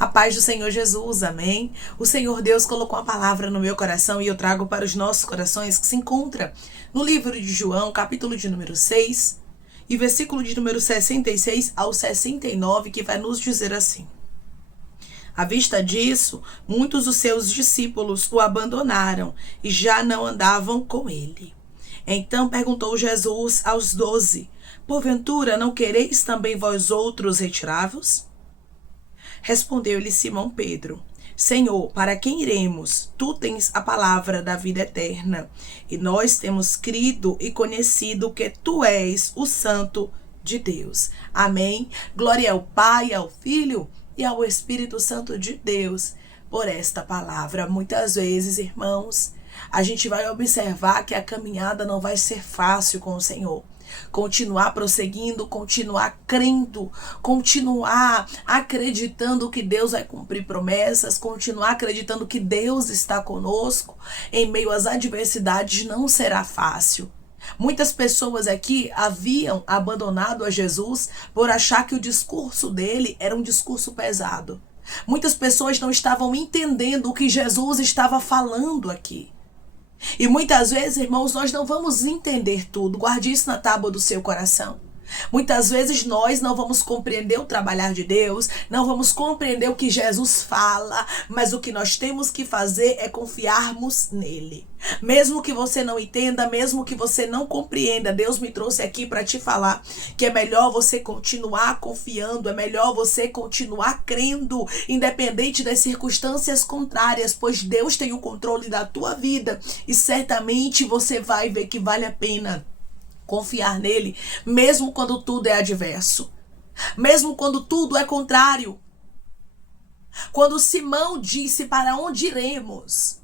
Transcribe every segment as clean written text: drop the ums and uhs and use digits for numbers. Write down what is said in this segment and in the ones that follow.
A paz do Senhor Jesus, amém? O Senhor Deus colocou uma palavra no meu coração e eu trago para os nossos corações, que se encontra no livro de João, capítulo de número 6, e versículo de número 66 ao 69, que vai nos dizer assim: à vista disso, muitos dos seus discípulos o abandonaram e já não andavam com ele. Então perguntou Jesus aos 12: porventura não quereis também vós outros retirar-vos? Respondeu-lhe Simão Pedro: Senhor, para quem iremos? Tu tens a palavra da vida eterna, e nós temos crido e conhecido que tu és o Santo de Deus. Amém. Glória ao Pai, ao Filho e ao Espírito Santo de Deus por esta palavra. Muitas vezes, irmãos, a gente vai observar que a caminhada não vai ser fácil com o Senhor. Continuar prosseguindo, continuar crendo, continuar acreditando que Deus vai cumprir promessas, continuar acreditando que Deus está conosco em meio às adversidades não será fácil. Muitas pessoas aqui haviam abandonado a Jesus por achar que o discurso dele era um discurso pesado. Muitas pessoas não estavam entendendo o que Jesus estava falando aqui. E muitas vezes, irmãos, nós não vamos entender tudo. Guarde isso na tábua do seu coração. Muitas vezes nós não vamos compreender o trabalhar de Deus, não vamos compreender o que Jesus fala, mas o que nós temos que fazer é confiarmos nele. Mesmo que você não entenda, mesmo que você não compreenda, Deus me trouxe aqui para te falar que é melhor você continuar confiando, é melhor você continuar crendo, independente das circunstâncias contrárias, pois Deus tem o controle da tua vida e certamente você vai ver que vale a pena confiar nele, mesmo quando tudo é adverso, mesmo quando tudo é contrário. Quando Simão disse: para onde iremos?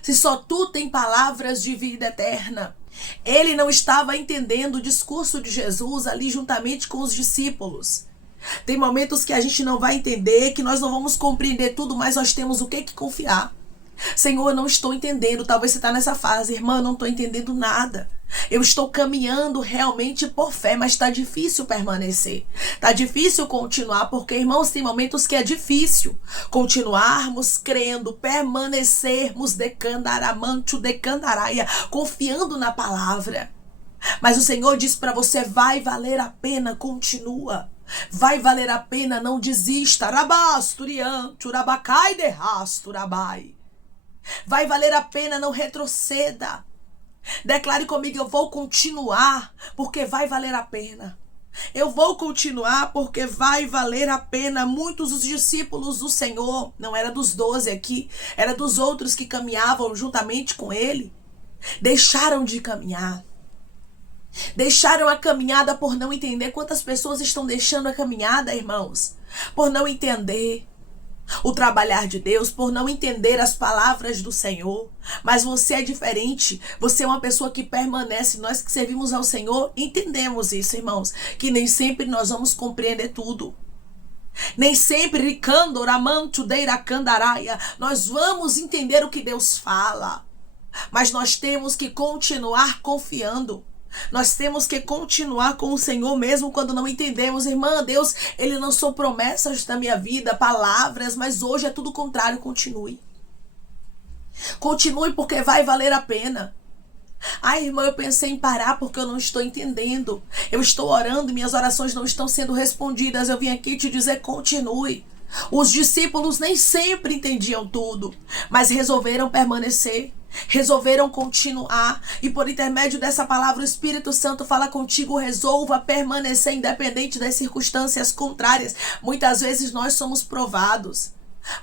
Se só tu tem palavras de vida eterna. Ele não estava entendendo o discurso de Jesus ali juntamente com os discípulos. Tem momentos que a gente não vai entender, que nós não vamos compreender tudo, mas nós temos o que confiar. Senhor, eu não estou entendendo. Talvez você está nessa fase: irmã, eu não estou entendendo nada. Eu estou caminhando realmente por fé, mas está difícil permanecer. Está difícil continuar, porque, irmãos, tem momentos que é difícil continuarmos crendo, permanecermos decandaraia, confiando na palavra. Mas o Senhor diz para você: vai valer a pena, continua. Vai valer a pena, não desista. Vai valer a pena, não retroceda. Declare comigo: eu vou continuar, porque vai valer a pena. Eu vou continuar, porque vai valer a pena. Muitos dos discípulos do Senhor, não era dos 12 aqui, era dos outros que caminhavam juntamente com ele, deixaram de caminhar. Deixaram a caminhada por não entender. Quantas pessoas estão deixando a caminhada, irmãos? Por não entender o trabalhar de Deus, por não entender as palavras do Senhor. Mas você é diferente. Você é uma pessoa que permanece. Nós que servimos ao Senhor entendemos isso, irmãos, que nem sempre nós vamos compreender tudo. Nem sempre nós vamos entender o que Deus fala. Mas nós temos que continuar confiando. Nós temos que continuar com o Senhor mesmo quando não entendemos. Irmã, Deus, Ele lançou promessas na minha vida, palavras, mas hoje é tudo o contrário. Continue. Continue, porque vai valer a pena. Ai, irmã, eu pensei em parar porque eu não estou entendendo. Eu estou orando e minhas orações não estão sendo respondidas. Eu vim aqui te dizer: continue. Os discípulos nem sempre entendiam tudo, mas resolveram permanecer. Resolveram continuar, e por intermédio dessa palavra o Espírito Santo fala contigo: resolva permanecer independente das circunstâncias contrárias. Muitas vezes nós somos provados,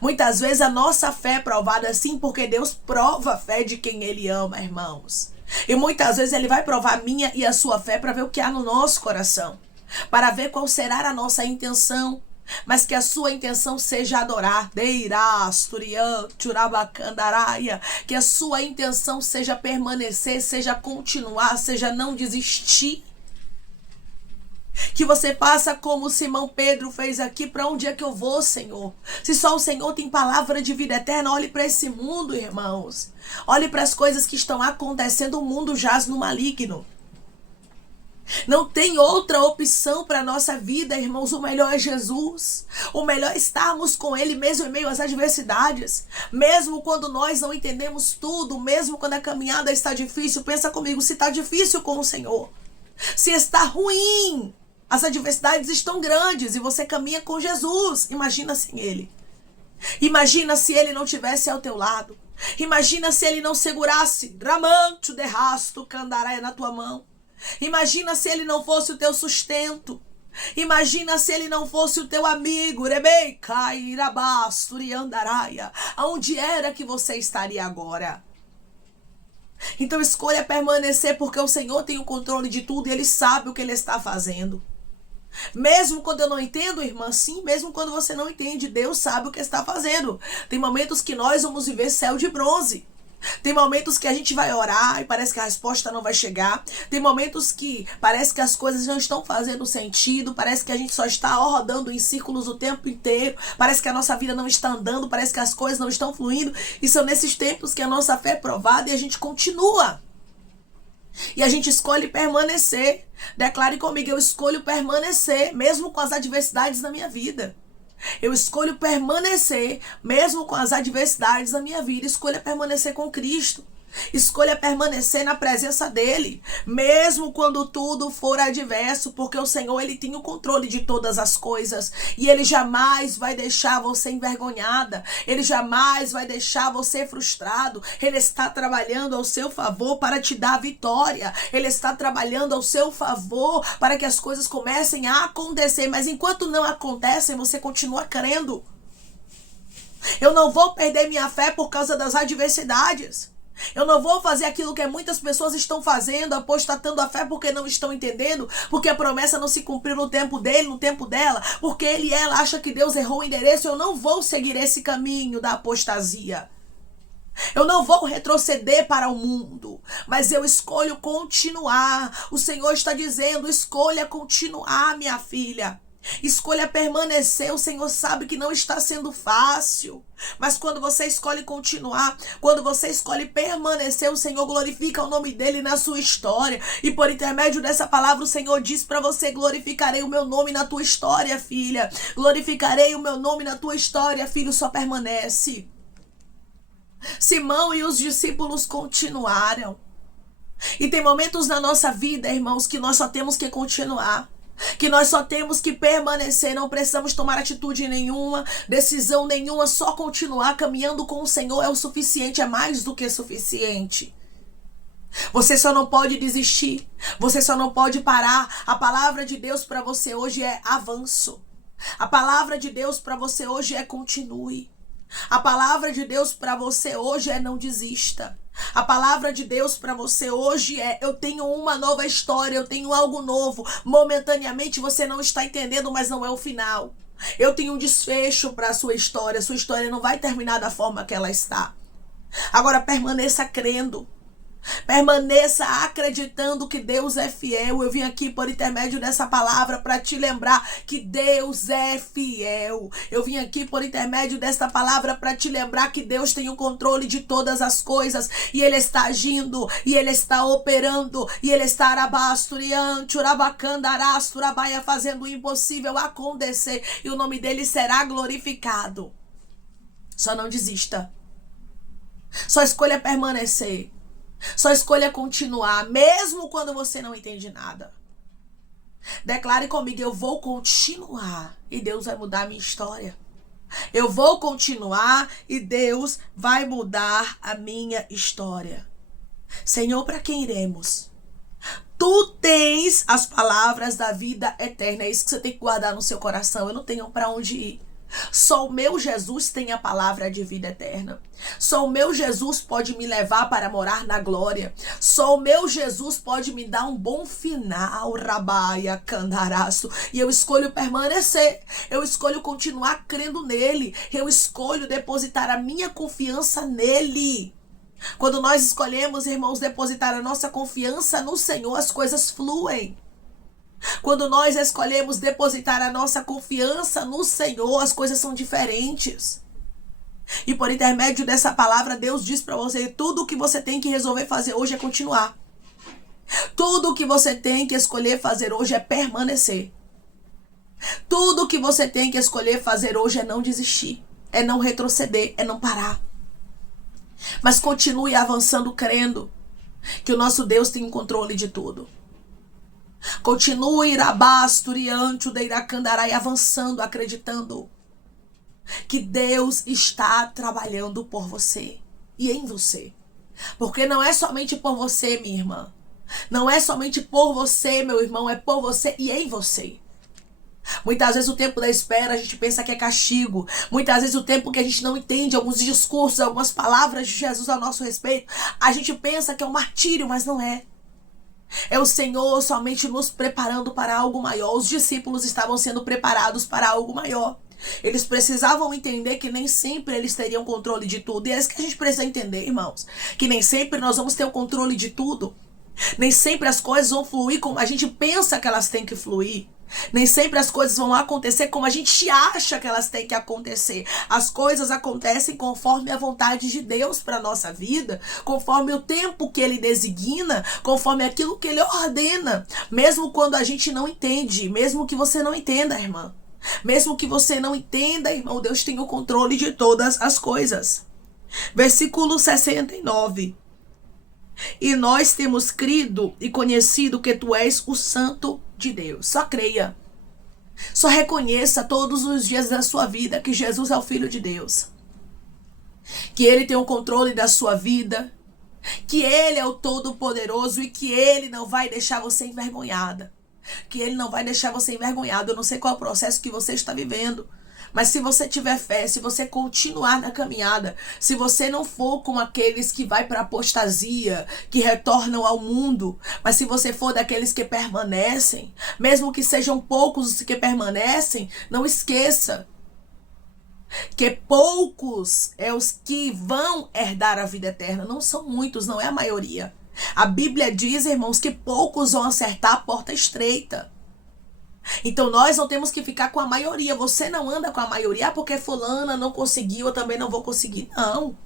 muitas vezes a nossa fé é provada, sim, porque Deus prova a fé de quem Ele ama, irmãos. E muitas vezes Ele vai provar a minha e a sua fé para ver o que há no nosso coração, para ver qual será a nossa intenção. Mas que a sua intenção seja adorar. Que a sua intenção seja permanecer, seja continuar, seja não desistir. Que você faça como Simão Pedro fez aqui: para onde é que eu vou, Senhor? Se só o Senhor tem palavra de vida eterna. Olhe para esse mundo, irmãos. Olhe para as coisas que estão acontecendo. O mundo jaz no maligno. Não tem outra opção para a nossa vida, irmãos. O melhor é Jesus. O melhor é estarmos com Ele mesmo em meio às adversidades. Mesmo quando nós não entendemos tudo, mesmo quando a caminhada está difícil. Pensa comigo, se está difícil com o Senhor, se está ruim, as adversidades estão grandes e você caminha com Jesus. Imagina sem Ele. Imagina se Ele não estivesse ao teu lado. Imagina se Ele não segurasse Ramanto de rasto candaraia na tua mão. Imagina se Ele não fosse o teu sustento. Imagina se Ele não fosse o teu amigo. Aonde era que você estaria agora? Então escolha permanecer, porque o Senhor tem o controle de tudo e Ele sabe o que Ele está fazendo. Mesmo quando eu não entendo, irmã, sim, mesmo quando você não entende, Deus sabe o que está fazendo. Tem momentos que nós vamos viver céu de bronze. Tem momentos que a gente vai orar e parece que a resposta não vai chegar. Tem momentos que parece que as coisas não estão fazendo sentido. Parece que a gente só está rodando em círculos o tempo inteiro. Parece que a nossa vida não está andando. Parece que as coisas não estão fluindo. E são nesses tempos que a nossa fé é provada e a gente continua. E a gente escolhe permanecer. Declare comigo, eu escolho permanecer, mesmo com as adversidades na minha vida. Eu escolho permanecer, mesmo com as adversidades da minha vida. Escolha permanecer com Cristo. Escolha permanecer na presença dEle, mesmo quando tudo for adverso, porque o Senhor, Ele tem o controle de todas as coisas. E Ele jamais vai deixar você envergonhada. Ele jamais vai deixar você frustrado. Ele está trabalhando ao seu favor para te dar vitória. Ele está trabalhando ao seu favor para que as coisas comecem a acontecer. Mas enquanto não acontecem, você continua crendo. Eu não vou perder minha fé por causa das adversidades. Eu não vou fazer aquilo que muitas pessoas estão fazendo, apostatando a fé porque não estão entendendo, porque a promessa não se cumpriu no tempo dele, no tempo dela, porque ele e ela acham que Deus errou o endereço. Eu não vou seguir esse caminho da apostasia. Eu não vou retroceder para o mundo, mas eu escolho continuar. O Senhor está dizendo, escolha continuar, minha filha. Escolha permanecer. O Senhor sabe que não está sendo fácil, mas quando você escolhe continuar, quando você escolhe permanecer, o Senhor glorifica o nome dele na sua história. E por intermédio dessa palavra o Senhor diz para você: glorificarei o meu nome na tua história, filha. Glorificarei o meu nome na tua história, filho. Só permanece. Simão e os discípulos continuaram. E tem momentos na nossa vida, irmãos, que nós só temos que continuar, que nós só temos que permanecer. Não precisamos tomar atitude nenhuma, decisão nenhuma, só continuar caminhando com o Senhor é o suficiente, é mais do que suficiente. Você só não pode desistir, você só não pode parar. A palavra de Deus para você hoje é avanço. A palavra de Deus para você hoje é continue. A palavra de Deus para você hoje é não desista. A palavra de Deus para você hoje é: eu tenho uma nova história, eu tenho algo novo. Momentaneamente você não está entendendo, mas não é o final. Eu tenho um desfecho para a sua história não vai terminar da forma que ela está. Agora permaneça crendo. Permaneça acreditando que Deus é fiel. Eu vim aqui por intermédio dessa palavra para te lembrar que Deus é fiel. Eu vim aqui por intermédio dessa palavra para te lembrar que Deus tem o controle de todas as coisas. E Ele está agindo, e Ele está operando, e Ele está fazendo o impossível acontecer. E o nome dEle será glorificado. Só não desista. Só escolha permanecer. Só escolha continuar, mesmo quando você não entende nada. Declare comigo: eu vou continuar e Deus vai mudar a minha história. Eu vou continuar e Deus vai mudar a minha história. Senhor, para quem iremos? Tu tens as palavras da vida eterna. É isso que você tem que guardar no seu coração. Eu não tenho para onde ir. Só o meu Jesus tem a palavra de vida eterna. Só o meu Jesus pode me levar para morar na glória. Só o meu Jesus pode me dar um bom final, rabaia, candaraço. E eu escolho permanecer. Eu escolho continuar crendo nele. Eu escolho depositar a minha confiança nele. Quando nós escolhemos, irmãos, depositar a nossa confiança no Senhor, as coisas fluem. Quando nós escolhemos depositar a nossa confiança no Senhor, as coisas são diferentes. E por intermédio dessa palavra, Deus diz para você: tudo o que você tem que resolver fazer hoje é continuar. Tudo que você tem que escolher fazer hoje é permanecer. Tudo que você tem que escolher fazer hoje é não desistir, é não retroceder, é não parar. Mas continue avançando crendo que o nosso Deus tem o controle de tudo. Continue irabasturiante, deiracandarai, avançando, acreditando que Deus está trabalhando por você e em você. Porque não é somente por você, minha irmã. Não é somente por você, meu irmão, é por você e em você. Muitas vezes o tempo da espera a gente pensa que é castigo. Muitas vezes o tempo que a gente não entende alguns discursos, algumas palavras de Jesus a nosso respeito, a gente pensa que é um martírio, mas não é. É o Senhor somente nos preparando para algo maior. Os discípulos estavam sendo preparados para algo maior. Eles precisavam entender que nem sempre eles teriam controle de tudo. E é isso que a gente precisa entender, irmãos. Que nem sempre nós vamos ter o controle de tudo. Nem sempre as coisas vão fluir como a gente pensa que elas têm que fluir. Nem sempre as coisas vão acontecer como a gente acha que elas têm que acontecer. As coisas acontecem conforme a vontade de Deus para a nossa vida, conforme o tempo que Ele designa, conforme aquilo que Ele ordena. Mesmo quando a gente não entende, mesmo que você não entenda, irmã. Mesmo que você não entenda, irmão, Deus tem o controle de todas as coisas. Versículo 69. E nós temos crido e conhecido que tu és o Santo de Deus. Só creia. Só reconheça todos os dias da sua vida que Jesus é o Filho de Deus. Que Ele tem o controle da sua vida. Que Ele é o Todo-Poderoso e que Ele não vai deixar você envergonhada. Que Ele não vai deixar você envergonhado. Eu não sei qual é o processo que você está vivendo. Mas se você tiver fé, se você continuar na caminhada, se você não for como aqueles que vai para a apostasia, que retornam ao mundo, mas se você for daqueles que permanecem, mesmo que sejam poucos os que permanecem, não esqueça que poucos é os que vão herdar a vida eterna. Não são muitos, não é a maioria. A Bíblia diz, irmãos, que poucos vão acertar a porta estreita. Então nós não temos que ficar com a maioria. Você não anda com a maioria porque fulana não conseguiu, eu também não vou conseguir. Não.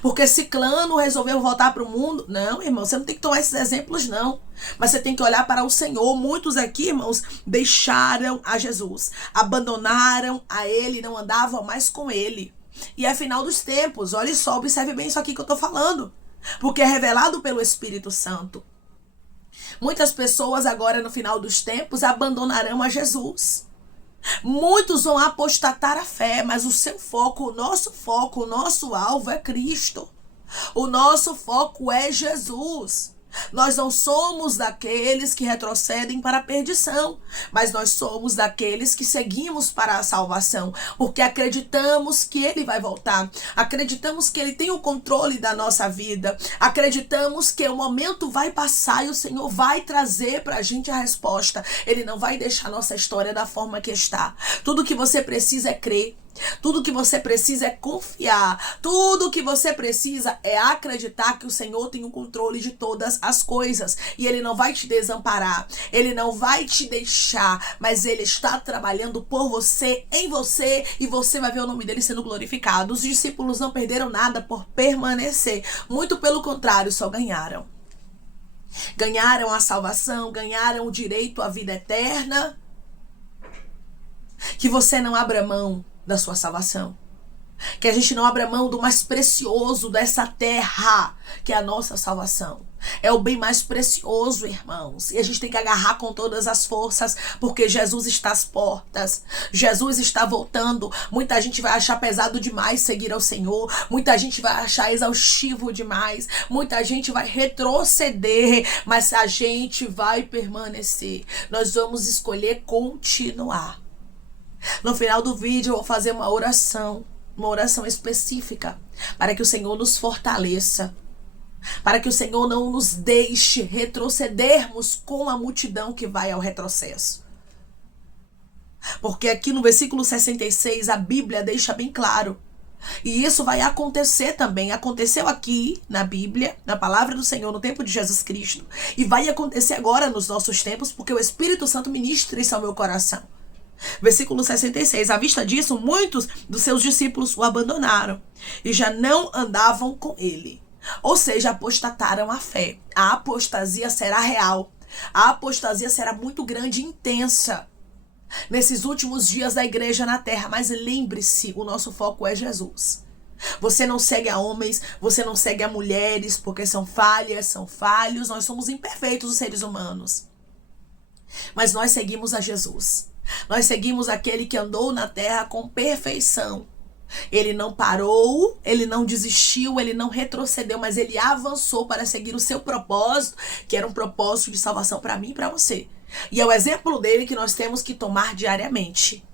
Porque ciclano resolveu voltar para o mundo. Não, irmão, você não tem que tomar esses exemplos, não. Mas você tem que olhar para o Senhor. Muitos aqui, irmãos, deixaram a Jesus. Abandonaram a Ele, não andavam mais com Ele. E é final dos tempos. Olha só, observe bem isso aqui que eu estou falando. Porque é revelado pelo Espírito Santo. Muitas pessoas agora no final dos tempos abandonarão a Jesus. Muitos vão apostatar a fé, mas o seu foco, o nosso alvo é Cristo. O nosso foco é Jesus. Nós não somos daqueles que retrocedem para a perdição, mas nós somos daqueles que seguimos para a salvação, porque acreditamos que Ele vai voltar, acreditamos que Ele tem o controle da nossa vida, acreditamos que o momento vai passar e o Senhor vai trazer para a gente a resposta. Ele não vai deixar a nossa história da forma que está. Tudo que você precisa é crer. Tudo que você precisa é confiar. Tudo que você precisa é acreditar que o Senhor tem o controle de todas as coisas. E Ele não vai te desamparar. Ele não vai te deixar. Mas Ele está trabalhando por você, em você. E você vai ver o nome dEle sendo glorificado. Os discípulos não perderam nada por permanecer. Muito pelo contrário, só ganharam. Ganharam a salvação, ganharam o direito à vida eterna. Que você não abra mão da sua salvação. Que a gente não abra mão do mais precioso dessa terra, que é a nossa salvação. É o bem mais precioso, irmãos. E a gente tem que agarrar com todas as forças, porque Jesus está às portas. Jesus está voltando. Muita gente vai achar pesado demais seguir ao Senhor. Muita gente vai achar exaustivo demais. Muita gente vai retroceder. Mas a gente vai permanecer. Nós vamos escolher continuar. No final do vídeo eu vou fazer uma oração específica, para que o Senhor nos fortaleça, para que o Senhor não nos deixe retrocedermos com a multidão que vai ao retrocesso. Porque aqui no versículo 66 a Bíblia deixa bem claro, e isso vai acontecer também. Aconteceu aqui na Bíblia, na palavra do Senhor, no tempo de Jesus Cristo, e vai acontecer agora nos nossos tempos, porque o Espírito Santo ministra isso ao meu coração. Versículo 66. À vista disso, muitos dos seus discípulos o abandonaram e já não andavam com ele. Ou seja, apostataram a fé. A apostasia será real. A apostasia será muito grande e intensa nesses últimos dias da igreja na terra. Mas lembre-se, o nosso foco é Jesus. Você não segue a homens, você não segue a mulheres, porque são falhas, são falhos. Nós somos imperfeitos, os seres humanos. Mas nós seguimos a Jesus. Nós seguimos aquele que andou na terra com perfeição. Ele não parou, ele não desistiu, ele não retrocedeu, mas ele avançou para seguir o seu propósito, que era um propósito de salvação para mim e para você. E é o exemplo dele que nós temos que tomar diariamente.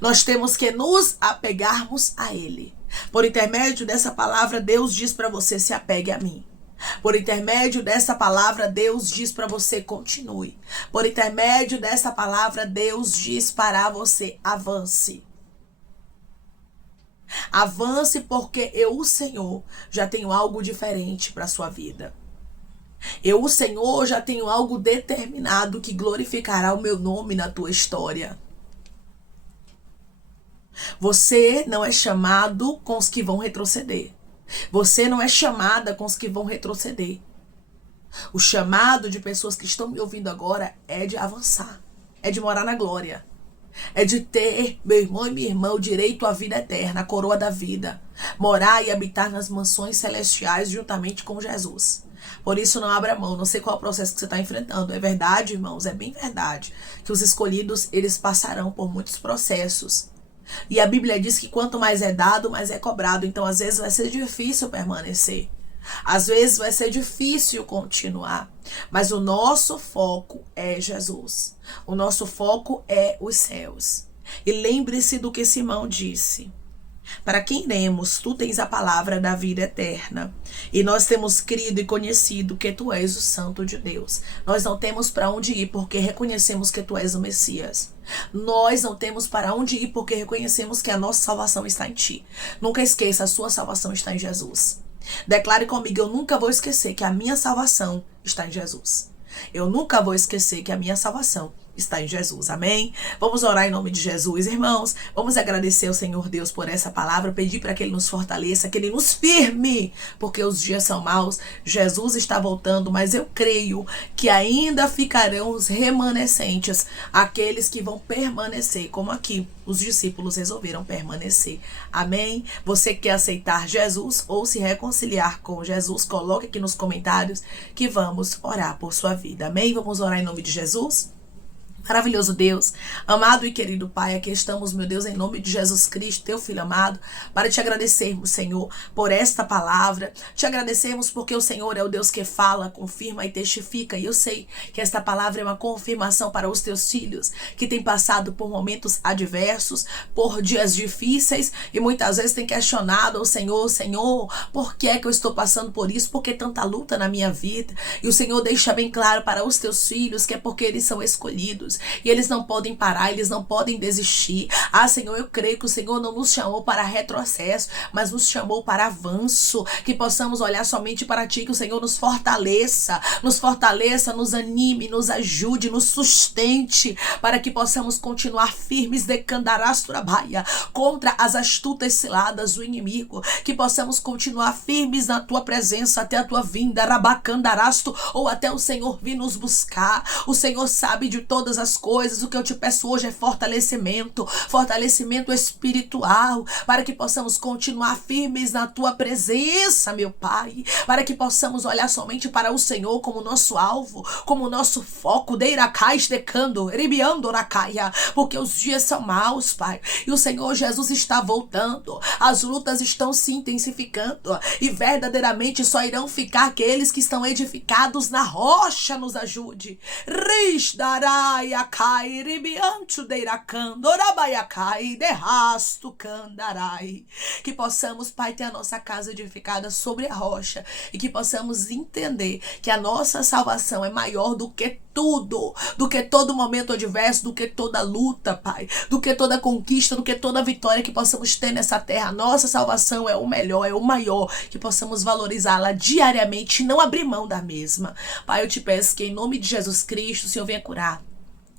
Nós temos que nos apegarmos a ele. Por intermédio dessa palavra, Deus diz para você: se apegue a mim. Por intermédio dessa palavra, Deus diz para você: continue. Por intermédio dessa palavra, Deus diz para você: avance. Avance, porque eu, o Senhor, já tenho algo diferente para a sua vida. Eu, o Senhor, já tenho algo determinado que glorificará o meu nome na tua história. Você não é chamado com os que vão retroceder. Você não é chamada com os que vão retroceder. O chamado de pessoas que estão me ouvindo agora é de avançar, é de morar na glória. É de ter, meu irmão e minha irmã, o direito à vida eterna, a coroa da vida. Morar e habitar nas mansões celestiais juntamente com Jesus. Por isso não abra mão, não sei qual é o processo que você está enfrentando. É verdade, irmãos, é bem verdade, que os escolhidos, eles passarão por muitos processos. E a Bíblia diz que quanto mais é dado, mais é cobrado. Então, às vezes, vai ser difícil permanecer. Às vezes vai ser difícil continuar, mas o nosso foco é Jesus. O nosso foco é os céus. E lembre-se do que Simão disse: para quem iremos? Tu tens a palavra da vida eterna. E nós temos crido e conhecido que tu és o Santo de Deus. Nós não temos para onde ir porque reconhecemos que tu és o Messias. Nós não temos para onde ir porque reconhecemos que a nossa salvação está em ti. Nunca esqueça, a sua salvação está em Jesus. Declare comigo: eu nunca vou esquecer que a minha salvação está em Jesus. Eu nunca vou esquecer que a minha salvação está em Jesus, amém? Vamos orar em nome de Jesus, irmãos. Vamos agradecer ao Senhor Deus por essa palavra, pedir para que Ele nos fortaleça, que Ele nos firme, porque os dias são maus, Jesus está voltando, mas eu creio que ainda ficarão os remanescentes, aqueles que vão permanecer, como aqui os discípulos resolveram permanecer, amém? Você quer aceitar Jesus ou se reconciliar com Jesus? Coloque aqui nos comentários que vamos orar por sua vida, amém? Vamos orar em nome de Jesus? Maravilhoso Deus, amado e querido Pai, aqui estamos, meu Deus, em nome de Jesus Cristo, teu Filho amado, para te agradecermos, Senhor, por esta palavra, te agradecermos porque o Senhor é o Deus que fala, confirma e testifica, e eu sei que esta palavra é uma confirmação para os teus filhos, que têm passado por momentos adversos, por dias difíceis, e muitas vezes têm questionado ao Senhor: Senhor, por que é que eu estou passando por isso? Por que tanta luta na minha vida? E o Senhor deixa bem claro para os teus filhos que é porque eles são escolhidos, e eles não podem parar, eles não podem desistir. Ah, Senhor, eu creio que o Senhor não nos chamou para retrocesso, mas nos chamou para avanço, que possamos olhar somente para Ti, que o Senhor nos fortaleça, nos anime, nos ajude, nos sustente, para que possamos continuar firmes de Candarasturabaya, contra as astutas ciladas do inimigo, que possamos continuar firmes na Tua presença até a Tua vinda, Rabacandarasto, ou até o Senhor vir nos buscar. O Senhor sabe de todas as coisas. O que eu te peço hoje é fortalecimento espiritual, para que possamos continuar firmes na tua presença, meu Pai, para que possamos olhar somente para o Senhor como nosso alvo, como nosso foco, porque os dias são maus, Pai, e o Senhor Jesus está voltando, as lutas estão se intensificando, e verdadeiramente só irão ficar aqueles que estão edificados na rocha. Nos ajude. Que possamos, Pai, ter a nossa casa edificada sobre a rocha, e que possamos entender que a nossa salvação é maior do que tudo, do que todo momento adverso, do que toda luta, Pai, do que toda conquista, do que toda vitória que possamos ter nessa terra. A nossa salvação é o melhor, é o maior, que possamos valorizá-la diariamente e não abrir mão da mesma. Pai, eu te peço que em nome de Jesus Cristo o Senhor venha curar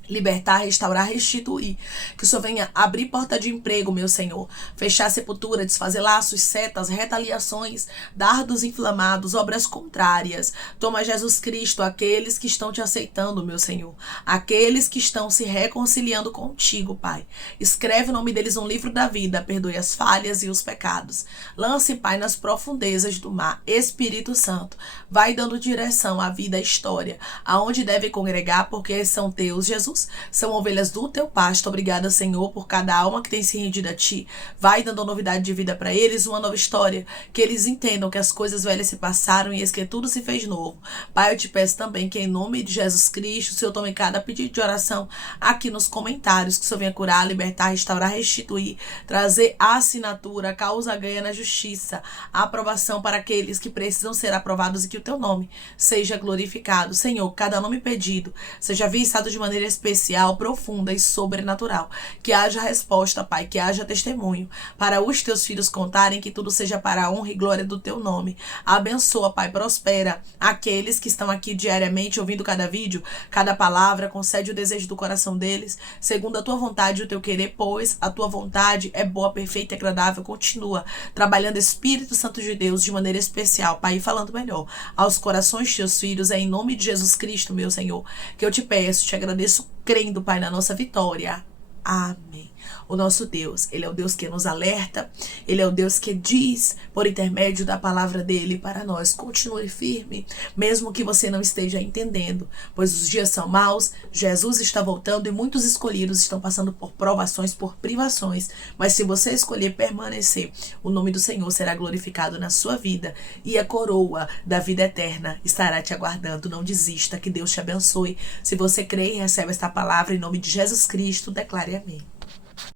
Libertar, restaurar, restituir. Que o Senhor venha abrir porta de emprego, meu Senhor. Fechar a sepultura, desfazer laços, setas, retaliações, dardos inflamados, obras contrárias. Toma, Jesus Cristo, aqueles que estão te aceitando, meu Senhor. Aqueles que estão se reconciliando contigo, Pai. Escreve o nome deles no livro da vida. Perdoe as falhas e os pecados. Lance, Pai, nas profundezas do mar. Espírito Santo, vai dando direção à vida, à história. Aonde deve congregar, porque são teus, Jesus. São ovelhas do teu pasto. Obrigada, Senhor, por cada alma que tem se rendido a ti. Vai dando novidade de vida para eles, uma nova história. Que eles entendam que as coisas velhas se passaram e eis que tudo se fez novo. Pai, eu te peço também que em nome de Jesus Cristo, o Senhor tome cada pedido de oração aqui nos comentários. Que o Senhor venha curar, libertar, restaurar, restituir. Trazer a assinatura, a causa ganha na justiça. A aprovação para aqueles que precisam ser aprovados e que o teu nome seja glorificado. Senhor, cada nome pedido seja visitado de maneira especial, profunda e sobrenatural. Que haja resposta, Pai, que haja testemunho para os teus filhos contarem, que tudo seja para a honra e glória do teu nome. Abençoa, Pai, prospera aqueles que estão aqui diariamente ouvindo cada vídeo, cada palavra, concede o desejo do coração deles, segundo a tua vontade e o teu querer, pois a tua vontade é boa, perfeita e agradável. Continua trabalhando, Espírito Santo de Deus, de maneira especial, Pai, falando melhor aos corações de teus filhos. É em nome de Jesus Cristo, meu Senhor, que eu te peço, te agradeço, crendo, Pai, na nossa vitória. Amém. O nosso Deus, Ele é o Deus que nos alerta, Ele é o Deus que diz, por intermédio da palavra dEle para nós: continue firme, mesmo que você não esteja entendendo, pois os dias são maus, Jesus está voltando e muitos escolhidos estão passando por provações, por privações, mas se você escolher permanecer, o nome do Senhor será glorificado na sua vida e a coroa da vida eterna estará te aguardando. Não desista, que Deus te abençoe. Se você crê e recebe esta palavra em nome de Jesus Cristo, declare amém.